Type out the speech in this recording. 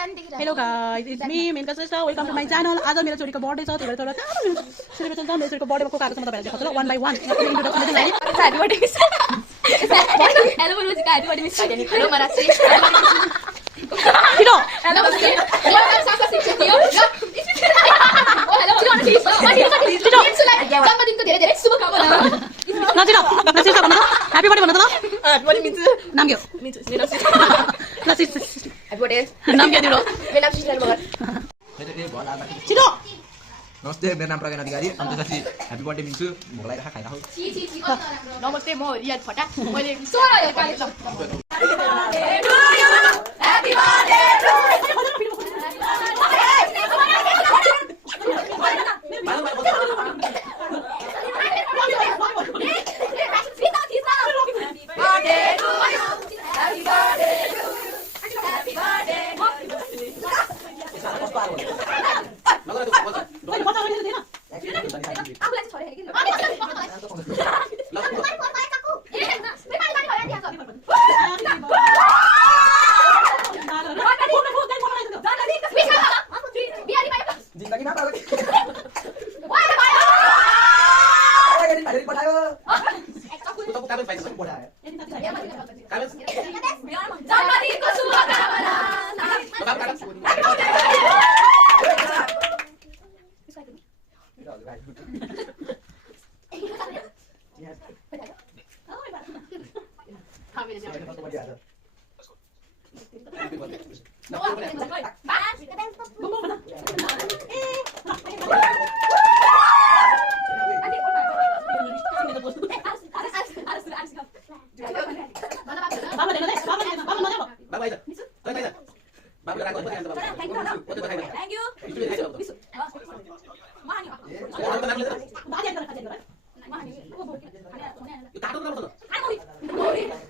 Hello guys, it's me, Minka sister. Welcome to my channel. आज मेरो छोरीको birthday छ, त्यही भएर थोडा सेलिब्रेसन छ। मेरो छोरीको बर्थडेमा को आएको छ म तपाईहरुलाई देखाउँछु ल, one by one। इन्ट्रोडक्सन दिनु लागि ह्यापी बर्थडे मिस। हेलो बोल्नुस् ह्यापी बर्थडे मिस। हेलो मराची। किन हेलो बस्के। हेलो सासा सिक्यो। ओ हेलो जन्मदिनको धेरै धेरै शुभकामना। नचिनो नचिनो भन्नु त ह्यापी बर्थडे भन्नु त ल। Happy birthday miss. नाम के हो? मिस मेरो नचिनो ह्यापी बर्थडे। नाम के दिनु? मेरो नाम शिशिर मगर। चिनो नमस्ते, मेरो नाम प्रज्ञा अधिकारी। अन्त साथी ह्यापी बर्थडे मिन्छु। भोकलाई राखा खाइराखौ। नमस्ते, म रियाज फटा। मैले 16 यो कार्यक्रम। ह्यापी बर्थडे टु जन्मदिनको शुभकामना। Thank you.